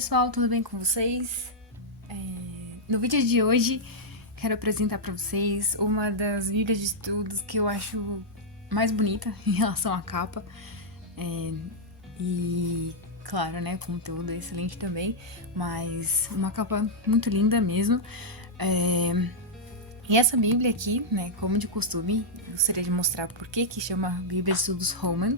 pessoal, tudo bem com vocês? No vídeo de hoje quero apresentar para vocês uma das bíblias de estudos que eu acho mais bonita em relação à capa. E claro, né, o conteúdo é excelente também, mas uma capa muito linda mesmo. E essa bíblia aqui, né, como de costume, eu gostaria de mostrar por que chama Bíblia de Estudos Holman.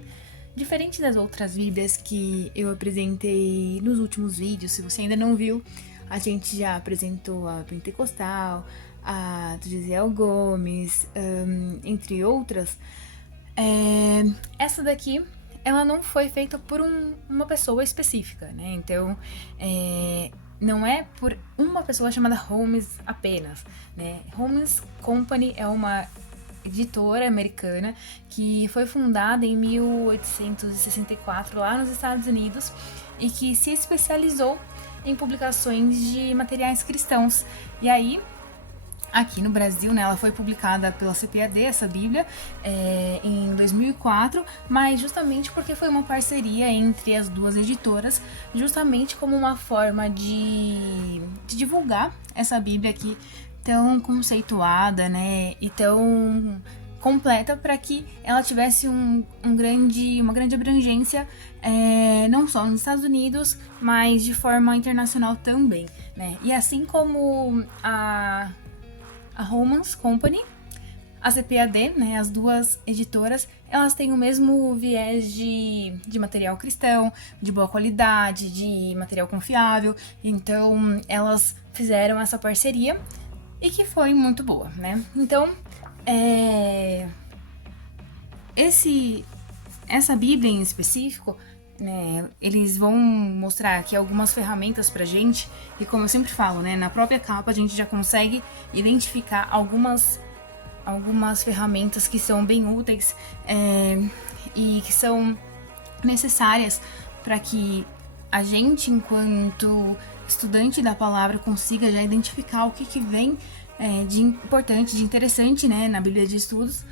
Diferente das outras bíblias que eu apresentei nos últimos vídeos, se você ainda não viu, a gente já apresentou a Pentecostal, a do Gisiel Gomes, entre outras. Essa daqui, ela não foi feita por uma pessoa específica, né? Então, não é por uma pessoa chamada Holmes apenas, né? Holmes Company é uma editora americana que foi fundada em 1864 lá nos Estados Unidos e que se especializou em publicações de materiais cristãos. E aí, aqui no Brasil, né, ela foi publicada pela CPAD, essa Bíblia, em 2004, mas justamente porque foi uma parceria entre as duas editoras, justamente como uma forma de divulgar essa Bíblia aqui tão conceituada, né, e tão completa, para que ela tivesse uma grande abrangência, não só nos Estados Unidos, mas de forma internacional também, né? E assim como a Holman's Company, a CPAD, né, as duas editoras, elas têm o mesmo viés de material cristão, de boa qualidade, de material confiável. Então, elas fizeram essa parceria e que foi muito boa, né? Então, essa Bíblia em específico, né, eles vão mostrar aqui algumas ferramentas pra gente, e como eu sempre falo, né, na própria capa a gente já consegue identificar algumas ferramentas que são bem úteis e que são necessárias para que a gente, enquanto estudante da palavra, consiga já identificar o que vem de importante, de interessante, né, na Bíblia de Estudos.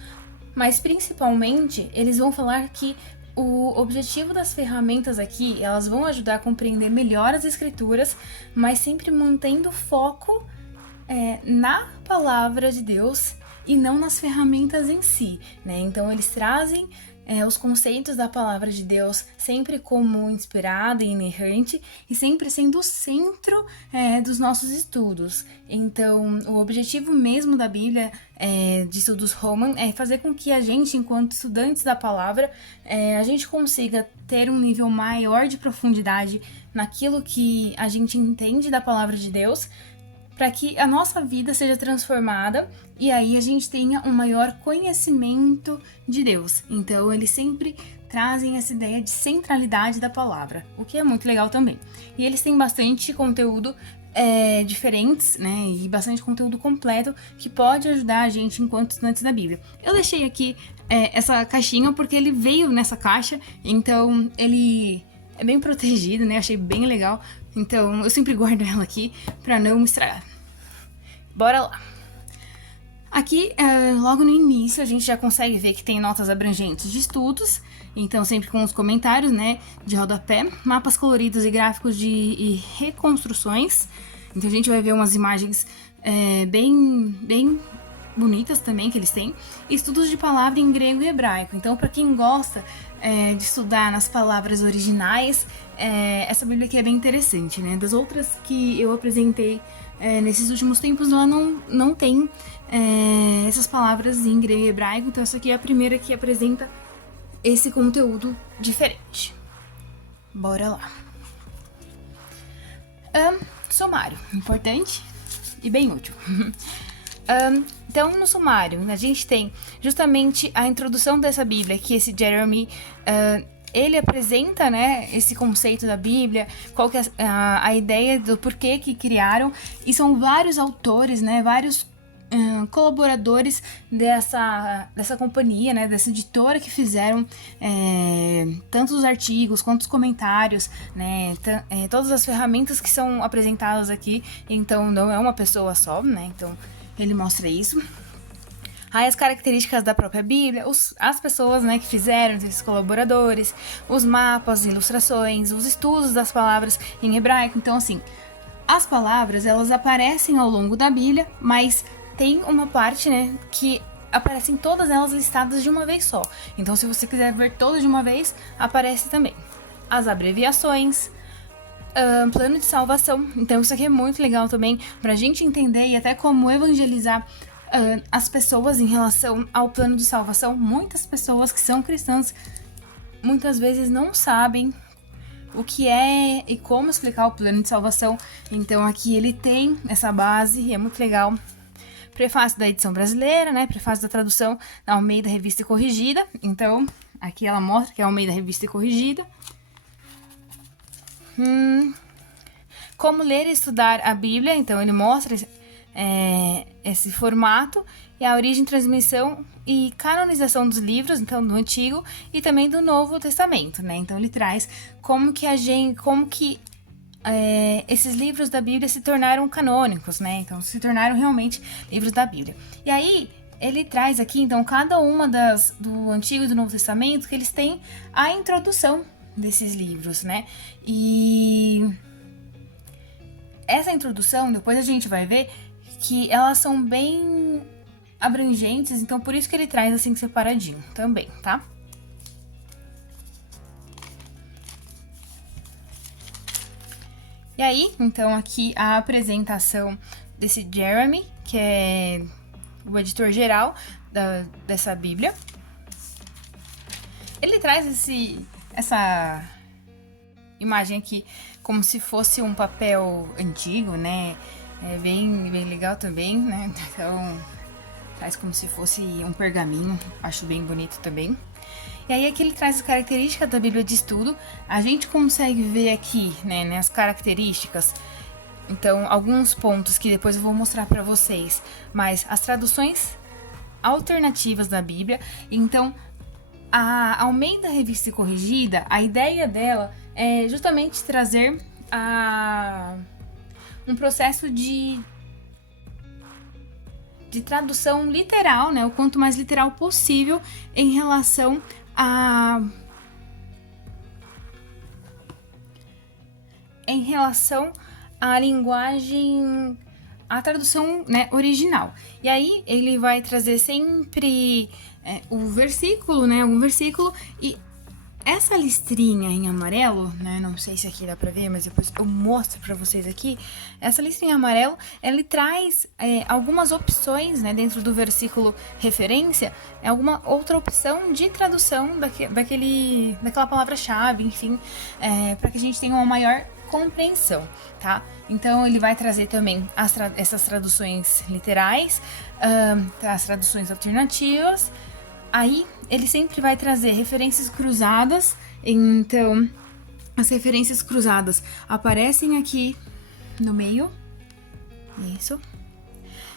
Mas principalmente eles vão falar que o objetivo das ferramentas aqui, elas vão ajudar a compreender melhor as escrituras, mas sempre mantendo foco na palavra de Deus e não nas ferramentas em si, né? Então eles trazem os conceitos da palavra de Deus sempre como inspirada e inerrante, e sempre sendo o centro dos nossos estudos. Então, o objetivo mesmo da Bíblia de Estudos Holman é fazer com que a gente, enquanto estudantes da palavra, a gente consiga ter um nível maior de profundidade naquilo que a gente entende da palavra de Deus, para que a nossa vida seja transformada e aí a gente tenha um maior conhecimento de Deus. Então, eles sempre trazem essa ideia de centralidade da palavra, o que é muito legal também. E eles têm bastante conteúdo diferentes, né, e bastante conteúdo completo que pode ajudar a gente enquanto estudantes da Bíblia. Eu deixei aqui essa caixinha porque ele veio nessa caixa, então ele é bem protegido, né, achei bem legal. Então, eu sempre guardo ela aqui pra não estragar. Bora lá! Aqui, logo no início, a gente já consegue ver que tem notas abrangentes de estudos. Então, sempre com os comentários, né, de rodapé, mapas coloridos e gráficos e reconstruções. Então, a gente vai ver umas imagens bem bonitas também que eles têm. Estudos de palavra em grego e hebraico. Então, para quem gosta de estudar nas palavras originais, essa Bíblia aqui é bem interessante, né? Das outras que eu apresentei nesses últimos tempos, ela não tem essas palavras em grego e hebraico. Então, essa aqui é a primeira que apresenta esse conteúdo diferente. Bora lá. Sumário, importante e bem útil. Então, no sumário, a gente tem justamente a introdução dessa Bíblia, que esse Jeremy, ele apresenta, né, esse conceito da Bíblia, qual que é a ideia do porquê que criaram, e são vários autores, né, vários colaboradores dessa companhia, né, dessa editora, que fizeram tanto os artigos quanto os comentários, né, todas as ferramentas que são apresentadas aqui. Então, não é uma pessoa só, né, então ele mostra isso. Aí as características da própria Bíblia, as pessoas, né, que fizeram, esses colaboradores, os mapas, ilustrações, os estudos das palavras em hebraico. Então, assim, as palavras, elas aparecem ao longo da Bíblia, mas tem uma parte, né, que aparecem todas elas listadas de uma vez só. Então, se você quiser ver todas de uma vez, aparece também. As abreviações, plano de salvação. Então, isso aqui é muito legal também pra gente entender e até como evangelizar as pessoas em relação ao plano de salvação. Muitas pessoas que são cristãs muitas vezes não sabem o que é e como explicar o plano de salvação. Então aqui ele tem essa base e é muito legal. Prefácio da edição brasileira, né? Prefácio da tradução da Almeida Revista e Corrigida. Então aqui ela mostra que é a Almeida Revista e Corrigida. Como ler e estudar a Bíblia. Então ele mostra esse formato e a origem, transmissão e canonização dos livros, então do Antigo e também do Novo Testamento, né? Então ele traz como que esses livros da Bíblia se tornaram canônicos, né? Então se tornaram realmente livros da Bíblia. E aí ele traz aqui, então, cada uma do Antigo e do Novo Testamento, que eles têm a introdução desses livros, né? E essa introdução, depois a gente vai ver que elas são bem abrangentes, então por isso que ele traz assim separadinho também, tá? E aí, então aqui a apresentação desse Jeremy, que é o editor geral dessa Bíblia. Ele traz essa imagem aqui como se fosse um papel antigo, né? É bem legal também, né? Então, traz como se fosse um pergaminho. Acho bem bonito também. E aí aqui ele traz as características da Bíblia de Estudo. A gente consegue ver aqui, né, as características. Então, alguns pontos que depois eu vou mostrar para vocês. Mas as traduções alternativas da Bíblia. Então, a Almeida Revista e Corrigida, a ideia dela é justamente trazer um processo de tradução literal, né, o quanto mais literal possível em relação à linguagem, a tradução, né, original. E aí ele vai trazer sempre o versículo, né, um versículo, e essa listrinha em amarelo, né, não sei se aqui dá pra ver, mas depois eu mostro pra vocês aqui. Essa listrinha em amarelo, ele traz algumas opções, né, dentro do versículo referência, alguma outra opção de tradução daquela palavra-chave, enfim, para que a gente tenha uma maior compreensão, tá? Então ele vai trazer também essas traduções literais, as traduções alternativas. Aí ele sempre vai trazer referências cruzadas. Então as referências cruzadas aparecem aqui no meio. Isso.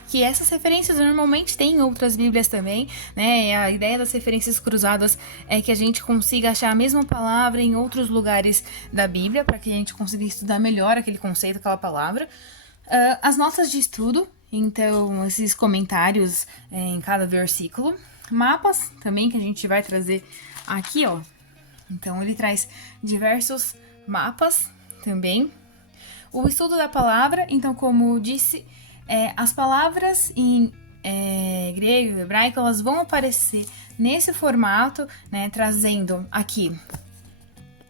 Que essas referências normalmente tem em outras bíblias também, né? A ideia das referências cruzadas é que a gente consiga achar a mesma palavra em outros lugares da Bíblia, para que a gente consiga estudar melhor aquele conceito, aquela palavra. As notas de estudo, então esses comentários em cada versículo. Mapas também, que a gente vai trazer aqui, ó. Então ele traz diversos mapas também. O estudo da palavra, então, como disse, as palavras em grego e hebraico, elas vão aparecer nesse formato, né, trazendo aqui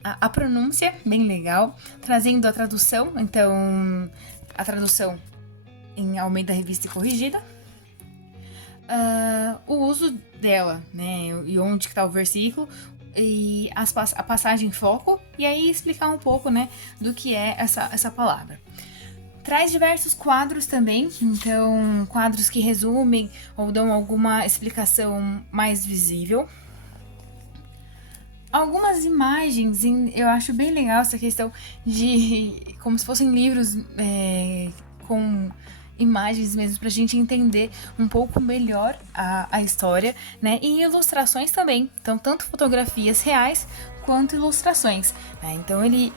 a pronúncia, bem legal, trazendo a tradução, então a tradução em Almeida Revista e Corrigida, o uso dela, né, e onde que tá o versículo, e a passagem em foco, e aí explicar um pouco, né, do que é essa palavra. Traz diversos quadros também, então quadros que resumem ou dão alguma explicação mais visível. Algumas imagens, eu acho bem legal essa questão de como se fossem livros com imagens mesmo, pra gente entender um pouco melhor a história, né? E ilustrações também, então tanto fotografias reais quanto ilustrações, né? Então ele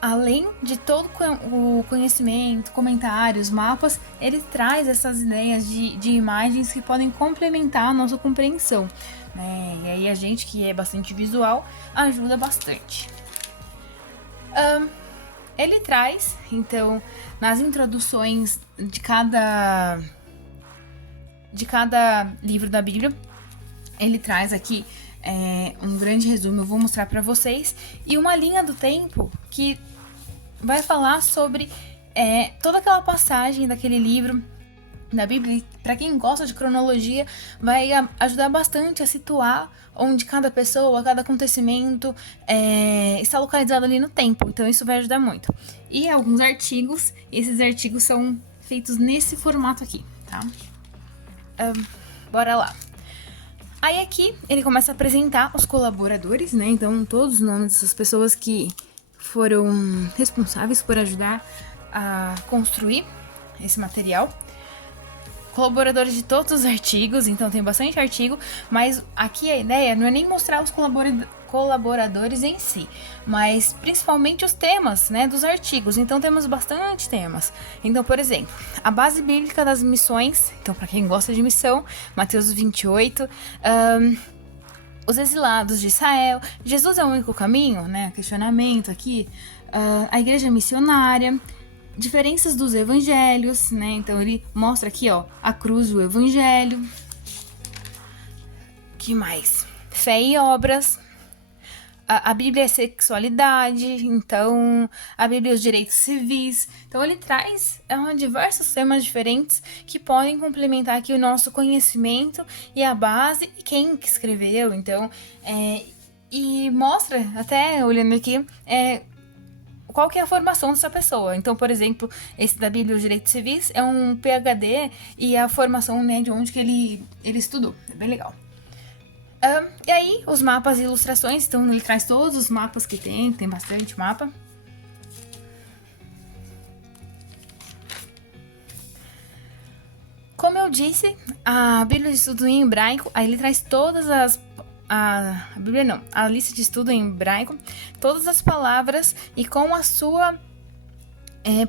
além de todo o conhecimento, comentários, mapas, ele traz essas ideias de imagens que podem complementar a nossa compreensão, né? E aí a gente que é bastante visual ajuda bastante. Ele traz, então, nas introduções de cada livro da Bíblia, ele traz aqui um grande resumo, eu vou mostrar para vocês, e uma linha do tempo que vai falar sobre toda aquela passagem daquele livro da Bíblia. Para quem gosta de cronologia, vai ajudar bastante a situar onde cada pessoa, cada acontecimento está localizado ali no tempo. Então isso vai ajudar muito. E alguns artigos, esses artigos são feitos nesse formato aqui, tá? Bora lá. Aí aqui ele começa a apresentar os colaboradores, né? Então todos os nomes dessas pessoas que foram responsáveis por ajudar a construir esse material. Colaboradores de todos os artigos, então tem bastante artigo, mas aqui a ideia não é nem mostrar os colaboradores em si, mas principalmente os temas, né, dos artigos. Então temos bastante temas. Então, por exemplo, a base bíblica das missões, então para quem gosta de missão, Mateus 28, os exilados de Israel, Jesus é o único caminho, né, questionamento aqui, a igreja missionária, diferenças dos evangelhos, né? Então ele mostra aqui, ó, a cruz, o evangelho. Que mais? Fé e obras. A Bíblia é sexualidade, então a Bíblia é os direitos civis. Então ele traz diversos temas diferentes que podem complementar aqui o nosso conhecimento e a base e quem que escreveu. Então, e mostra, até olhando aqui, qual que é a formação dessa pessoa. Então, por exemplo, esse da Bíblia e os Direitos Civis é um PhD e a formação, né, de onde que ele estudou. É bem legal. E aí, os mapas e ilustrações. Então, ele traz todos os mapas que tem bastante mapa. Como eu disse, a Bíblia de estudo em hebraico, aí ele traz todas a lista de estudo em hebraico, todas as palavras e com a sua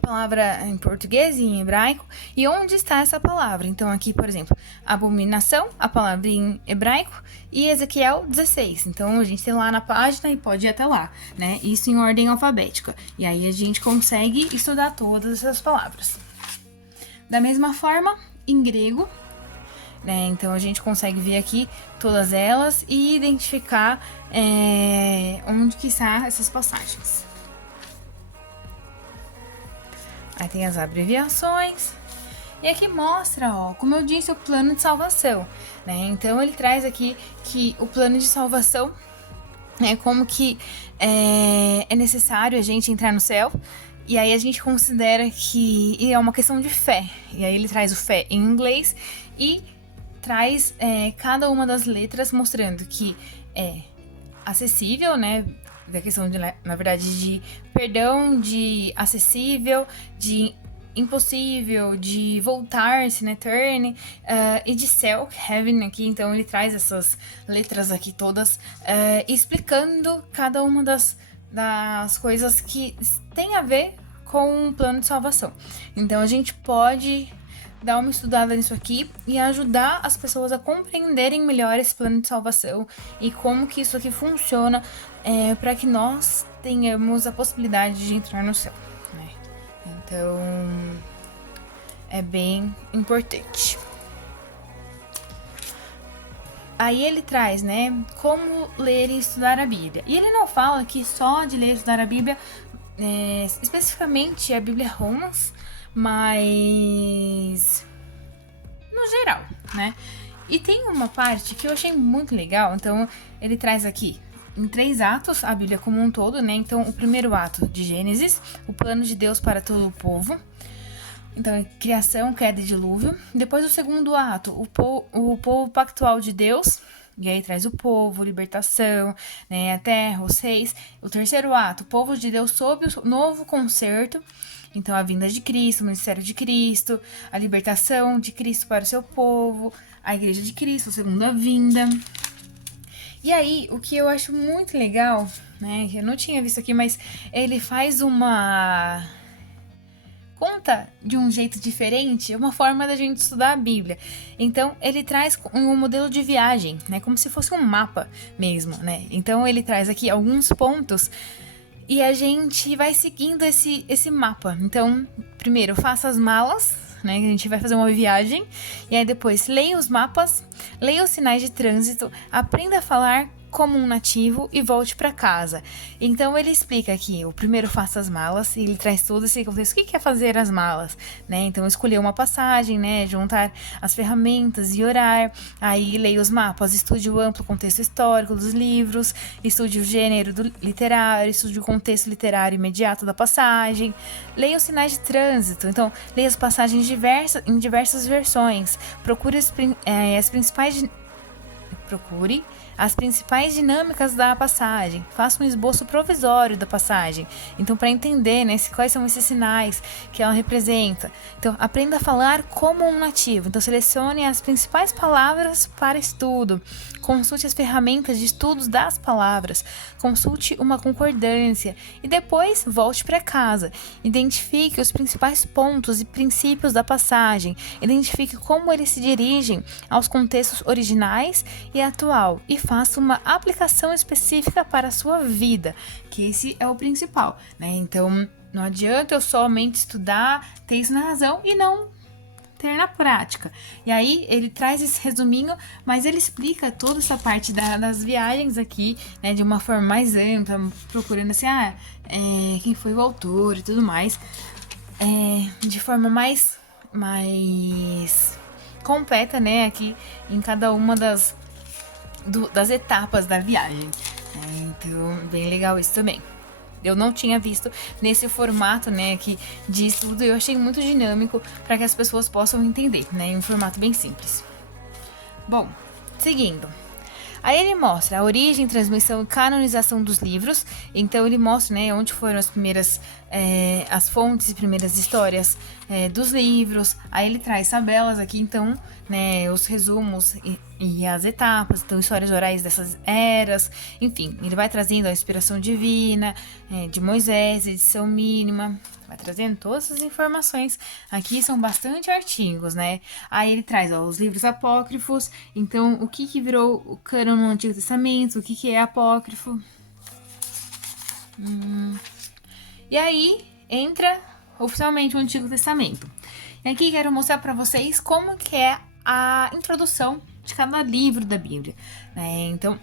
palavra em português e em hebraico e onde está essa palavra. Então aqui, por exemplo, abominação, a palavra em hebraico, e Ezequiel 16. Então a gente tem lá na página e pode ir até lá, né? Isso em ordem alfabética. E aí a gente consegue estudar todas essas palavras. Da mesma forma, em grego, né? Então a gente consegue ver aqui todas elas e identificar onde que estão essas passagens. Aí tem as abreviações. E aqui mostra, ó, como eu disse, o plano de salvação, né? Então ele traz aqui que o plano de salvação é como que é necessário a gente entrar no céu. E aí a gente considera que é uma questão de fé. E aí ele traz o fé em inglês e traz cada uma das letras mostrando que é acessível, né? Da questão, na verdade, de perdão, de acessível, de impossível, de voltar-se, né? Turn, e de céu, heaven aqui. Então ele traz essas letras aqui todas, explicando cada uma das coisas que tem a ver com o plano de salvação. Então a gente pode dar uma estudada nisso aqui e ajudar as pessoas a compreenderem melhor esse plano de salvação e como que isso aqui funciona para que nós tenhamos a possibilidade de entrar no céu, né? Então é bem importante. Aí ele traz, né, como ler e estudar a Bíblia. E ele não fala aqui só de ler e estudar a Bíblia, especificamente a Bíblia Romans, mas no geral, né? E tem uma parte que eu achei muito legal. Então ele traz aqui em 3 atos a Bíblia como um todo, né? Então o primeiro ato de Gênesis, o plano de Deus para todo o povo. Então criação, queda e dilúvio. Depois o segundo ato, o povo pactual de Deus. E aí traz o povo, libertação, né, a terra, os reis. O terceiro ato, o povo de Deus sob o novo concerto. Então, a vinda de Cristo, o ministério de Cristo, a libertação de Cristo para o seu povo, a igreja de Cristo, a segunda vinda. E aí, o que eu acho muito legal, né, que eu não tinha visto aqui, mas ele faz uma conta de um jeito diferente, uma forma da gente estudar a Bíblia. Então, ele traz um modelo de viagem, né, como se fosse um mapa mesmo, né? Então, ele traz aqui alguns pontos e a gente vai seguindo esse mapa. Então, primeiro, faça as malas, né? A gente vai fazer uma viagem. E aí depois, leia os mapas, leia os sinais de trânsito, aprenda a falar como um nativo e volte para casa. Então ele explica aqui, o primeiro faça as malas, e ele traz todo esse contexto. O que é fazer as malas, né? Então escolher uma passagem, né? Juntar as ferramentas e orar. Aí leia os mapas, estude o amplo contexto histórico dos livros, estude o gênero do literário, estude o contexto literário imediato da passagem, leia os sinais de trânsito. Então leia as passagens em diversas versões, procure procure as principais dinâmicas da passagem, faça um esboço provisório da passagem. Então, para entender, né, quais são esses sinais que ela representa. Então, aprenda a falar como um nativo. Então, selecione as principais palavras para estudo. Consulte as ferramentas de estudos das palavras. Consulte uma concordância e depois volte para casa. Identifique os principais pontos e princípios da passagem. Identifique como eles se dirigem aos contextos originais e atual e faça uma aplicação específica para a sua vida, que esse é o principal, né? Então, não adianta eu somente estudar, ter isso na razão e não ter na prática. E aí, ele traz esse resuminho, mas ele explica toda essa parte das viagens aqui, né, de uma forma mais ampla, procurando assim, quem foi o autor e tudo mais, de forma mais completa, né, aqui em cada uma das etapas da viagem. Então, bem legal isso também. Eu não tinha visto nesse formato, né, aqui de estudo. Eu achei muito dinâmico para que as pessoas possam entender, né, em um formato bem simples. Bom, seguindo. Aí ele mostra a origem, transmissão e canonização dos livros. Então ele mostra, né, onde foram as primeiras, as fontes e primeiras histórias dos livros. Aí ele traz tabelas aqui, então, né, os resumos e as etapas, então histórias orais dessas eras. Enfim, ele vai trazendo a inspiração divina de Moisés, edição mínima. Vai trazendo todas essas informações. Aqui são bastante artigos, né? Aí ele traz os livros apócrifos. Então, o que virou o cânon no Antigo Testamento? O que é apócrifo? E aí entra oficialmente o Antigo Testamento. E aqui quero mostrar para vocês como que é a introdução de cada livro da Bíblia, né? Então,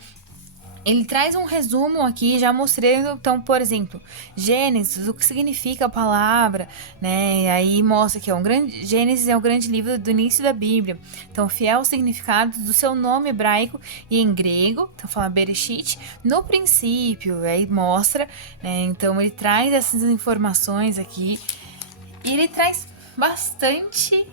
ele traz um resumo aqui, já mostrando, então, por exemplo, Gênesis, o que significa a palavra, né? E aí mostra que Gênesis é o grande livro do início da Bíblia. Então, fiel ao significado do seu nome hebraico e em grego, então fala Bereshit, no princípio, aí mostra, né? Então, ele traz essas informações aqui e ele traz bastante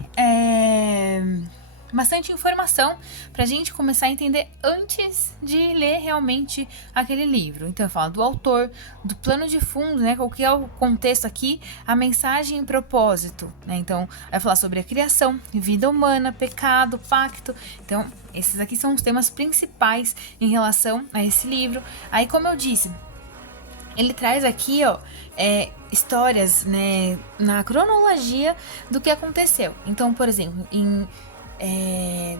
informação pra gente começar a entender antes de ler realmente aquele livro. Então, eu falo do autor, do plano de fundo, né? Qual que é o contexto aqui, a mensagem e propósito, né? Então, vai falar sobre a criação, vida humana, pecado, pacto. Então, esses aqui são os temas principais em relação a esse livro. Aí, como eu disse, ele traz aqui, histórias, né, na cronologia do que aconteceu. Então, por exemplo, em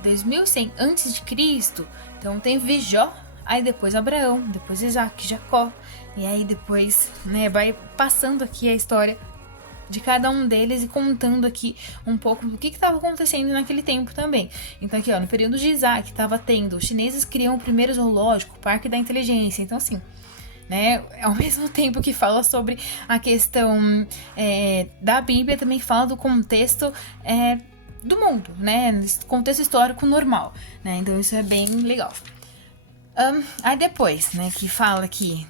2100 a.C., então tem Jó, aí depois Abraão, depois Isaac, Jacó, e aí depois, né, vai passando aqui a história de cada um deles e contando aqui um pouco do que estava acontecendo naquele tempo também. Então aqui, no período de Isaac, estava tendo, os chineses criam o primeiro zoológico, o Parque da Inteligência, então assim, né, ao mesmo tempo que fala sobre a questão da Bíblia, também fala do contexto do mundo, né, contexto histórico normal, né, então isso é bem legal. Aí depois, né, que fala aqui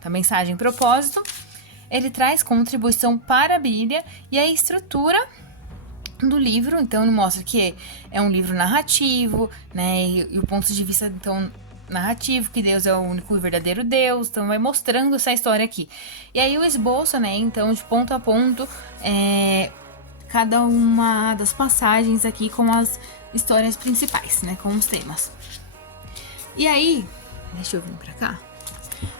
da mensagem propósito, ele traz contribuição para a Bíblia e a estrutura do livro. Então ele mostra que é um livro narrativo, né, e o ponto de vista, então, narrativo, que Deus é o único e verdadeiro Deus, então vai mostrando essa história aqui. E aí o esboço, né, então, de ponto a ponto, cada uma das passagens aqui com as histórias principais, né, com os temas. E aí, deixa eu vir pra cá.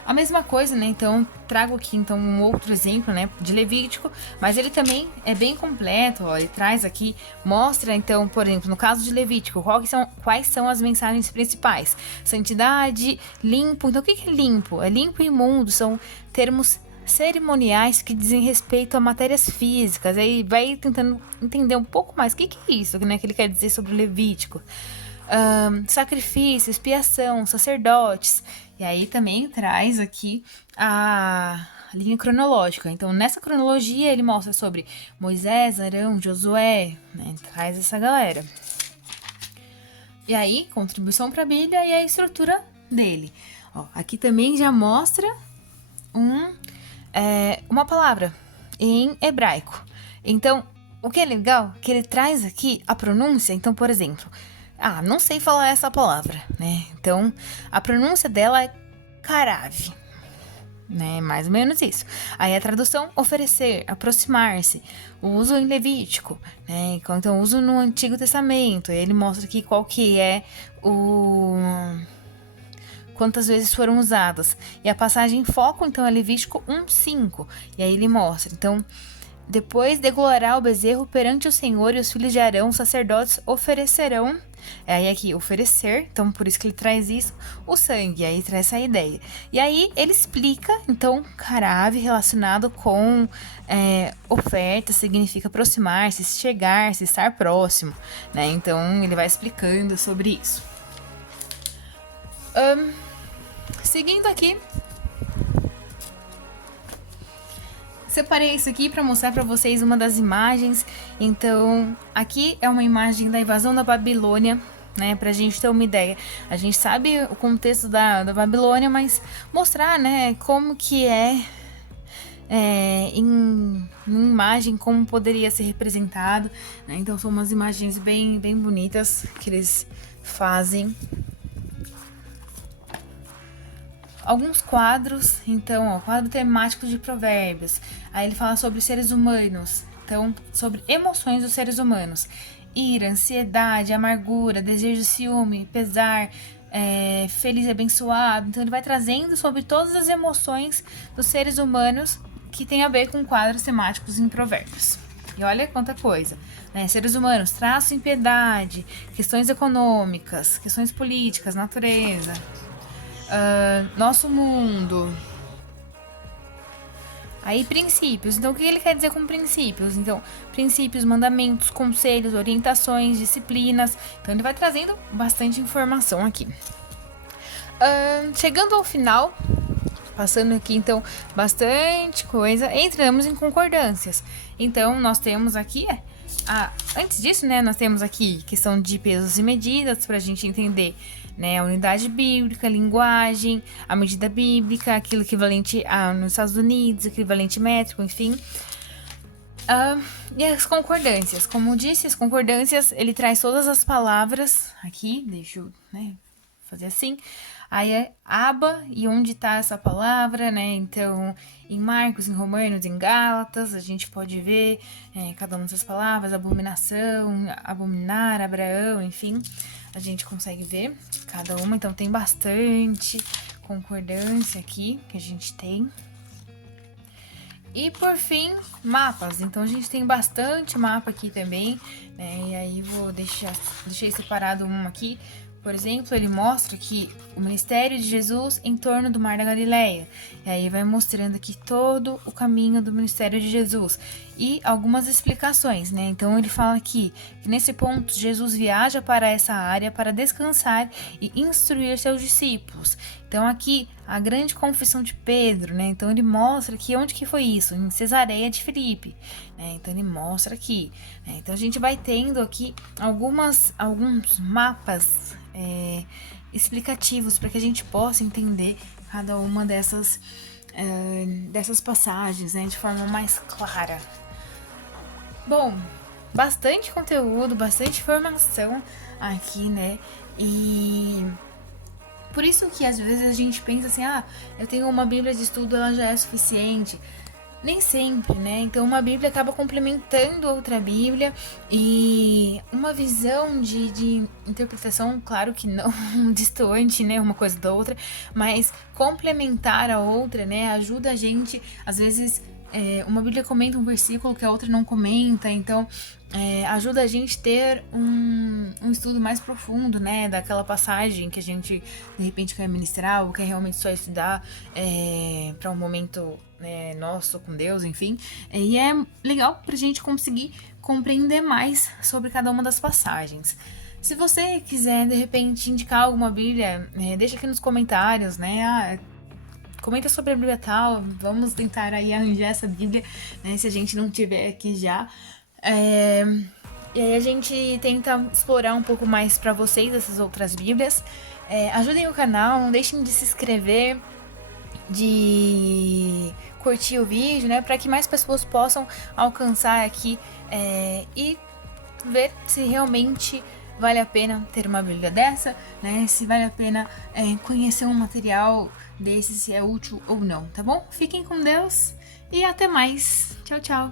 A mesma coisa, né? Então, trago aqui então um outro exemplo, né, de Levítico, mas ele também é bem completo, ó, ele traz aqui, mostra então, por exemplo, no caso de Levítico, quais são as mensagens principais? Santidade, limpo. Então, o que é limpo? É limpo e imundo, são termos cerimoniais que dizem respeito a matérias físicas. Aí vai tentando entender um pouco mais o que é isso, né, que ele quer dizer sobre o Levítico. Sacrifício, expiação, sacerdotes. E aí também traz aqui a linha cronológica. Então, nessa cronologia, ele mostra sobre Moisés, Arão, Josué, né? Traz essa galera. E aí, contribuição para a Bíblia e a estrutura dele. Ó, aqui também já mostra uma palavra em hebraico. Então, o que é legal, que ele traz aqui a pronúncia. Então, por exemplo, não sei falar essa palavra, né? Então, a pronúncia dela é carave, né? Mais ou menos isso. Aí a tradução, oferecer, aproximar-se. O uso em Levítico, né? Então, o uso no Antigo Testamento. Ele mostra aqui qual que é quantas vezes foram usadas. E a passagem em foco, então, é Levítico 1:5. E aí ele mostra, então... Depois degolorará o bezerro perante o Senhor, e os filhos de Arão, sacerdotes, oferecerão. Aí aqui, oferecer, então por isso que ele traz isso, o sangue, aí traz essa ideia. E aí ele explica, então, carave relacionado com oferta, significa aproximar-se, chegar-se, estar próximo, né? Então ele vai explicando sobre isso. Seguindo aqui, separei isso aqui para mostrar para vocês uma das imagens. Então, aqui é uma imagem da invasão da Babilônia, né? Pra gente ter uma ideia. A gente sabe o contexto da Babilônia, mas mostrar, né, como que em imagem, como poderia ser representado, né? Então, são umas imagens bem, bem bonitas que eles fazem. Alguns quadros, então, quadro temático de Provérbios. Aí ele fala sobre seres humanos, então, sobre emoções dos seres humanos. Ira, ansiedade, amargura, desejo, ciúme, pesar, feliz e abençoado. Então, ele vai trazendo sobre todas as emoções dos seres humanos que tem a ver com quadros temáticos em Provérbios. E olha quanta coisa, né? Seres humanos, traço, impiedade, questões econômicas, questões políticas, natureza... nosso mundo. Aí princípios. Então o que ele quer dizer com princípios? Então, princípios, mandamentos, conselhos, orientações, disciplinas. Então ele vai trazendo bastante informação aqui. Chegando ao final, passando aqui então bastante coisa, entramos em concordâncias. Então nós temos aqui antes disso, né, nós temos aqui questão de pesos e medidas pra gente entender, né, a unidade bíblica, a linguagem, a medida bíblica, aquilo equivalente nos Estados Unidos, equivalente métrico, enfim. E as concordâncias, como eu disse, as concordâncias, ele traz todas as palavras aqui, deixa eu, fazer assim. Aí é aba e onde está essa palavra, né? Então, em Marcos, em Romanos, em Gálatas, a gente pode ver cada uma dessas palavras, abominação, abominar, Abraão, enfim, a gente consegue ver cada uma. Então, tem bastante concordância aqui que a gente tem. E por fim, mapas. Então a gente tem bastante mapa aqui também, né? E aí deixei separado um aqui. Por exemplo, ele mostra aqui o ministério de Jesus em torno do Mar da Galileia. E aí vai mostrando aqui todo o caminho do ministério de Jesus. E algumas explicações, né? Então ele fala aqui que nesse ponto Jesus viaja para essa área para descansar e instruir seus discípulos. Então aqui a grande confissão de Pedro, né? Então ele mostra que onde que foi isso? Em Cesareia de Filipe, né? Então ele mostra aqui, né? Então a gente vai tendo aqui alguns mapas explicativos para que a gente possa entender cada uma dessas passagens, né? De forma mais clara. Bom, bastante conteúdo, bastante informação aqui, né? E por isso que às vezes a gente pensa assim, eu tenho uma Bíblia de estudo, ela já é suficiente. Nem sempre, né? Então uma Bíblia acaba complementando outra Bíblia e uma visão de interpretação, claro que não distante, né? Uma coisa da outra, mas complementar a outra, né? Ajuda a gente, às vezes, uma Bíblia comenta um versículo que a outra não comenta, então ajuda a gente ter um estudo mais profundo, né, daquela passagem que a gente de repente quer ministrar ou quer realmente só estudar para um momento, né, nosso com Deus, enfim. E é legal pra gente conseguir compreender mais sobre cada uma das passagens. Se você quiser, de repente, indicar alguma Bíblia, deixa aqui nos comentários, né? Comenta sobre a Bíblia tal, vamos tentar aí arranjar essa Bíblia, né, se a gente não tiver aqui já. E aí a gente tenta explorar um pouco mais para vocês essas outras Bíblias. Ajudem o canal, não deixem de se inscrever, de curtir o vídeo, né, para que mais pessoas possam alcançar aqui e ver se realmente vale a pena ter uma Bíblia dessa, né? Se vale a pena conhecer um material desse, se é útil ou não, tá bom? Fiquem com Deus e até mais. Tchau, tchau.